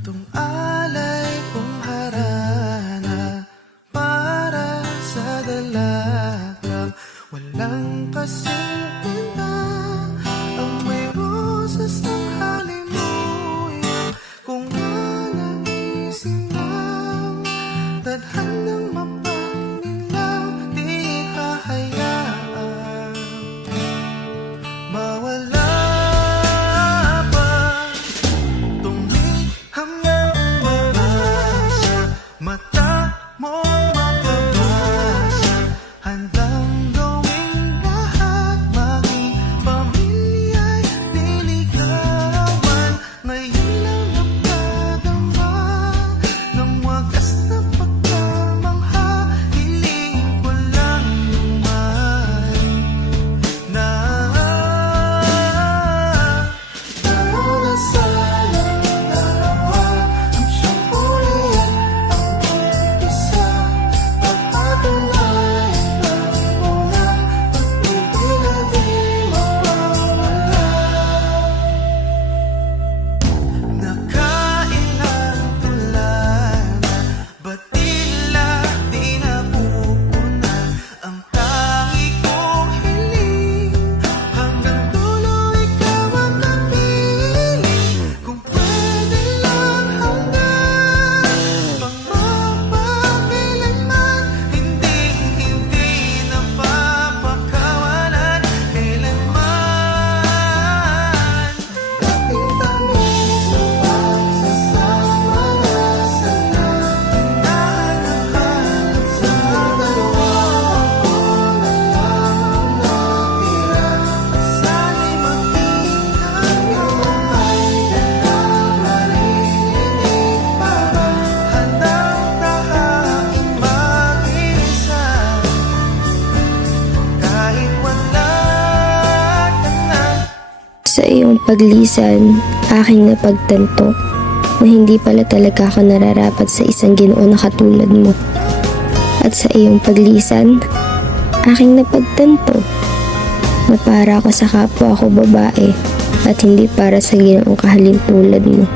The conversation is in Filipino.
'Tong alay kong harana para sa dalagang walang kasing ganda. Ang may rosas ng halimuyak, kung nanaisin lang tadhanang mapagnilaw, di hahayaan mawala. Mata mo'ng makabasa, handang gawing lahat, maging pamilya'y liligawan. Ngayon lang nakadama ng wagas na pagkamangha, hiling ko lang naman na tayo na sanang dalawa, ang siyang ulian Sa iyong paglisan, aking napagtanto na hindi pala talaga ako nararapat sa isang Ginoo na katulad mo. At sa iyong paglisan, aking napagtanto na para ako sa kapwa ko babae at hindi para sa Ginoong kahalintulad mo.